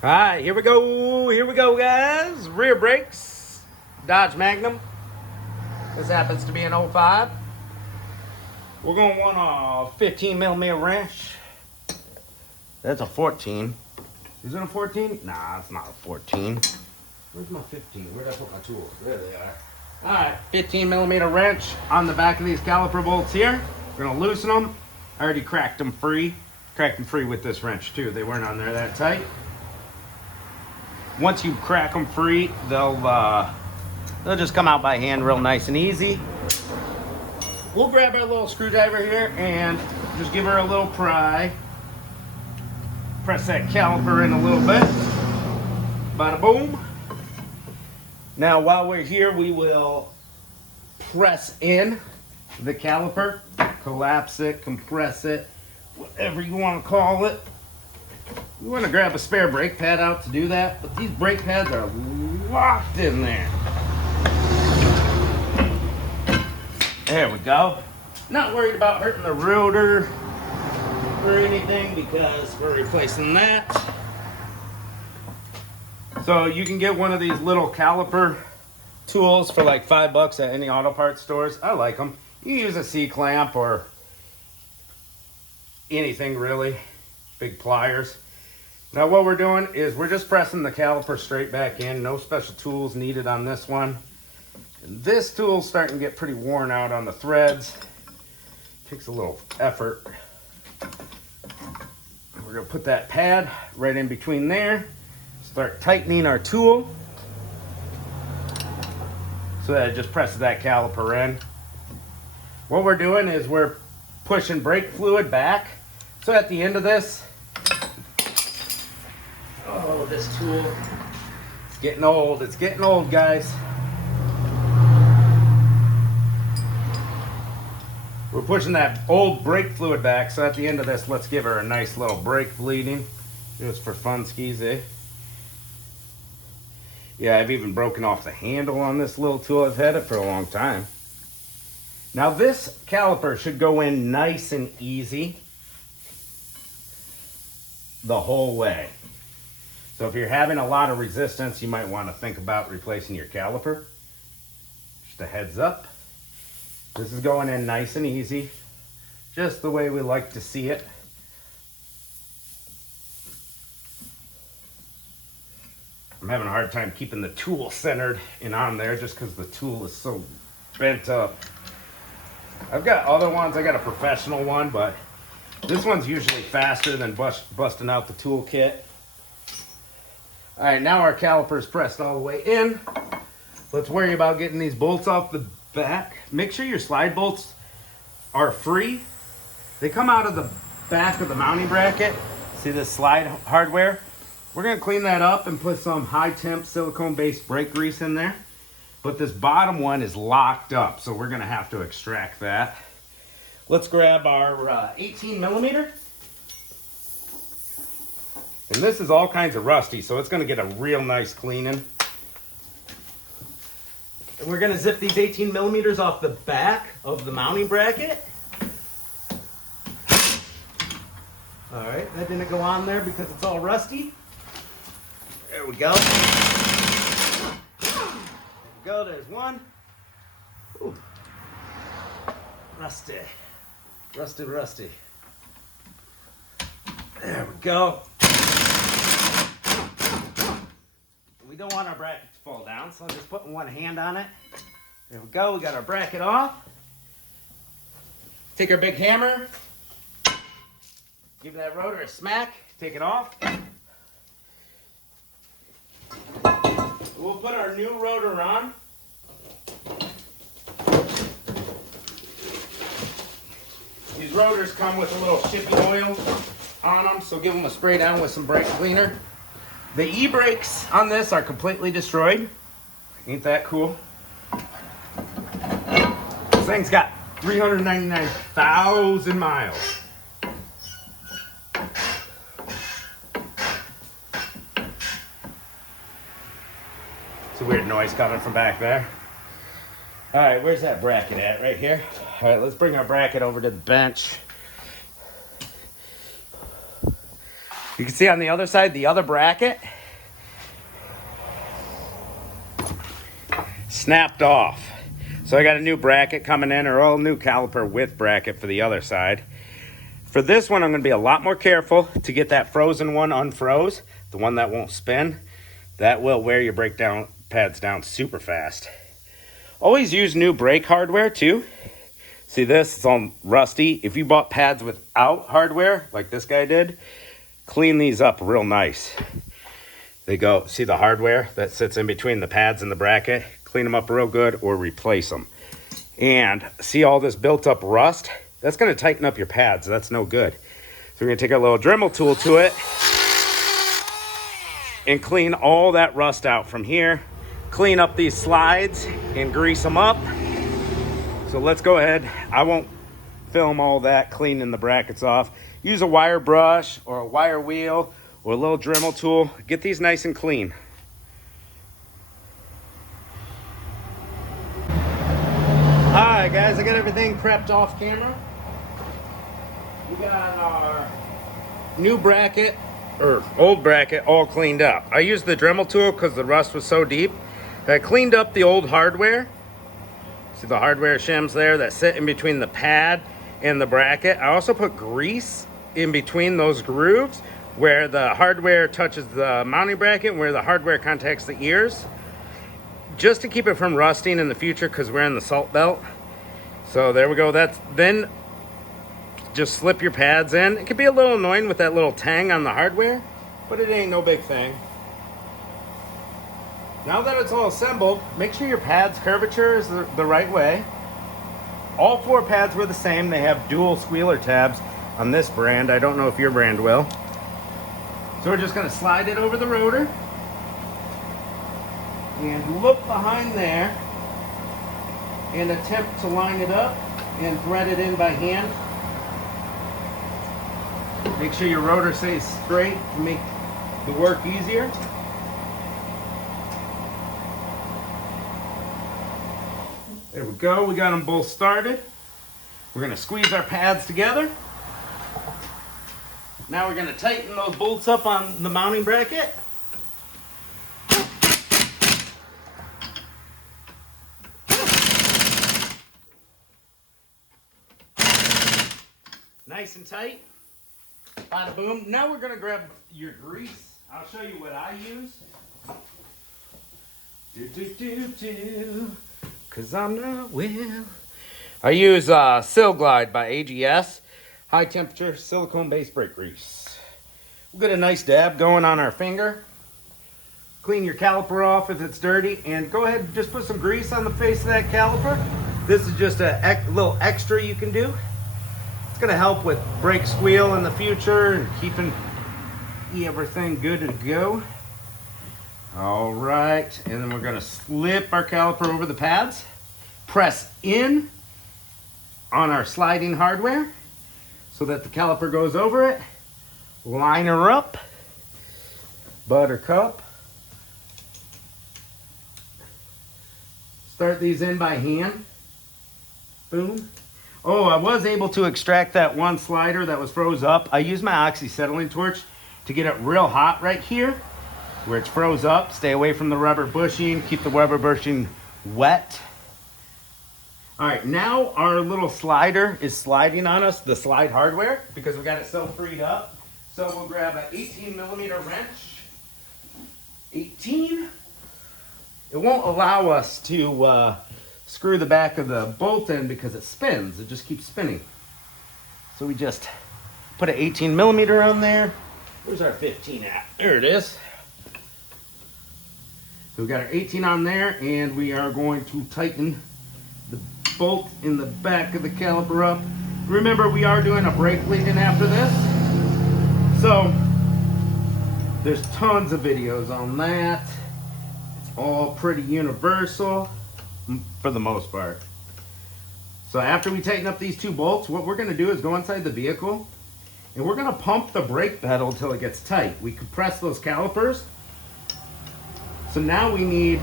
All right, here we go. Here we go, guys. Rear brakes, Dodge Magnum. This happens to be an '05. We're going to want a 15 millimeter wrench. That's a 14. Is it a 14? Nah, it's not a 14. Where's my 15? Where'd I put my tools? There they are. All right, 15 millimeter wrench on the back of these caliper bolts here. We're going to loosen them. I already cracked them free. Cracked them free with this wrench too. They weren't on there that tight. Once you crack them free, they'll just come out by hand real nice and easy. We'll grab our little screwdriver here and just give her a little pry. Press that caliper in a little bit. Bada boom. Now while we're here, we will press in the caliper, collapse it, compress it, whatever you want to call it. You want to grab a spare brake pad out to do that, but these brake pads are locked in there. There we go. Not worried about hurting the rotor or anything because we're replacing that. So you can get one of these little caliper tools for like $5 at any auto parts stores. I like them. You can use a C-clamp or anything really, big pliers. Now what we're doing is we're just pressing the caliper straight back in. No special tools needed on this one. And this tool's starting to get pretty worn out on the threads. Takes a little effort. We're gonna put that pad right in between there. Start tightening our tool so that it just presses that caliper in. What we're doing is we're pushing brake fluid back. So at the end of this, oh, this tool, it's getting old. It's getting old, guys. We're pushing that old brake fluid back. So at the end of this, let's give her a nice little brake bleeding. Just for fun skis, eh? Yeah, I've even broken off the handle on this little tool. I've had it for a long time. Now this caliper should go in nice and easy the whole way. So if you're having a lot of resistance, you might want to think about replacing your caliper. Just a heads up. This is going in nice and easy, just the way we like to see it. I'm having a hard time keeping the tool centered and on there just because the tool is so bent up. I've got other ones. I got a professional one, but this one's usually faster than busting out the tool kit. All right, now our caliper is pressed all the way in. Let's worry about getting these bolts off the back. Make sure your slide bolts are free. They come out of the back of the mounting bracket. See this slide hardware? We're gonna clean that up and put some high temp silicone based brake grease in there. But this bottom one is locked up, so we're gonna have to extract that. Let's grab our 18 millimeter. And this is all kinds of rusty, so it's gonna get a real nice cleaning. And we're gonna zip these 18 millimeters off the back of the mounting bracket. All right, that didn't go on there because it's all rusty. There we go. There we go, there's one. Ooh. Rusty. Rusty, rusty. There we go. We don't want our bracket to fall down, so I'm just putting one hand on it. There we go, we got our bracket off. Take our big hammer, give that rotor a smack, take it off. We'll put our new rotor on. These rotors come with a little shipping oil on them, so give them a spray down with some brake cleaner. The e-brakes on this are completely destroyed. Ain't that cool? This thing's got 399,000 miles. It's a weird noise coming from back there. All right, where's that bracket at? Right here? All right, let's bring our bracket over to the bench. You can see on the other side, the other bracket snapped off. So I got a new bracket coming in, or a new caliper with bracket for the other side. For this one, I'm going to be a lot more careful to get that frozen one unfroze, the one that won't spin. That will wear your brake pads down super fast. Always use new brake hardware too. See this, it's all rusty. If you bought pads without hardware, like this guy did, clean these up real nice. They go, see the hardware that sits in between the pads and the bracket? Clean them up real good or replace them. And see all this built up rust? That's gonna tighten up your pads, that's no good. So we're gonna take a little Dremel tool to it and clean all that rust out from here. Clean up these slides and grease them up. So let's go ahead. I won't film all that cleaning the brackets off. Use a wire brush or a wire wheel or a little Dremel tool. Get these nice and clean. Alright guys, I got everything prepped off camera. We got our new bracket, or old bracket, all cleaned up. I used the Dremel tool because the rust was so deep. I cleaned up the old hardware. See the hardware shims there that sit in between the pad and the bracket. I also put grease in between those grooves where the hardware touches the mounting bracket and where the hardware contacts the ears, just to keep it from rusting in the future because we're in the salt belt. So there we go. Then just slip your pads in. It can be a little annoying with that little tang on the hardware, but it ain't no big thing. Now that it's all assembled, make sure your pad's curvature is the right way. All 4 pads were the same. They have dual squealer tabs on this brand. I don't know if your brand will. So we're just gonna slide it over the rotor and look behind there and attempt to line it up and thread it in by hand. Make sure your rotor stays straight to make the work easier. There we go, we got them both started. We're gonna squeeze our pads together. Now we're gonna tighten those bolts up on the mounting bracket. Nice and tight. Bada boom. Now we're gonna grab your grease. I'll show you what I use. Cause I'm not well. I use Sil Glide by AGS. High temperature silicone based brake grease. We'll get a nice dab going on our finger. Clean your caliper off if it's dirty, and go ahead and just put some grease on the face of that caliper. This is just a little extra you can do. It's gonna help with brake squeal in the future and keeping everything good to go. All right, and then we're gonna slip our caliper over the pads, press in on our sliding hardware so that the caliper goes over it, line her up, buttercup. Start these in by hand, boom. Oh, I was able to extract that one slider that was froze up. I used my oxyacetylene torch to get it real hot right here where it's froze up. Stay away from the rubber bushing, keep the rubber bushing wet. All right, now our little slider is sliding on us, the slide hardware, because we got it so freed up. So we'll grab an 18mm wrench. 18. It won't allow us to screw the back of the bolt in because it spins. It just keeps spinning. So we just put an 18mm on there. Where's our 15 at? There it is. So we got our 18 on there, and we are going to tighten the bolt in the back of the caliper up. Remember, we are doing a brake bleeding after this. So there's tons of videos on that. It's all pretty universal for the most part. So after we tighten up these 2 bolts, what we're going to do is go inside the vehicle and we're going to pump the brake pedal until it gets tight. We compress those calipers. So now we need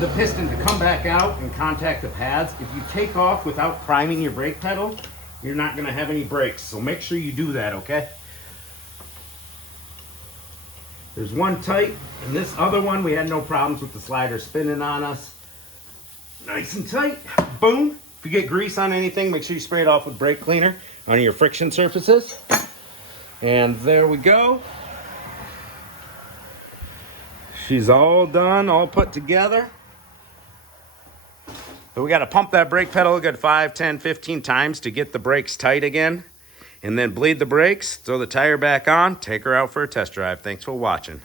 the piston to come back out and contact the pads. If you take off without priming your brake pedal, you're not going to have any brakes. So make sure you do that, okay? There's one tight, and this other one, we had no problems with the slider spinning on us. Nice and tight. Boom. If you get grease on anything, make sure you spray it off with brake cleaner on your friction surfaces. And there we go. She's all done, all put together. But we got to pump that brake pedal a good 5, 10, 15 times to get the brakes tight again. And then bleed the brakes, throw the tire back on, take her out for a test drive. Thanks for watching.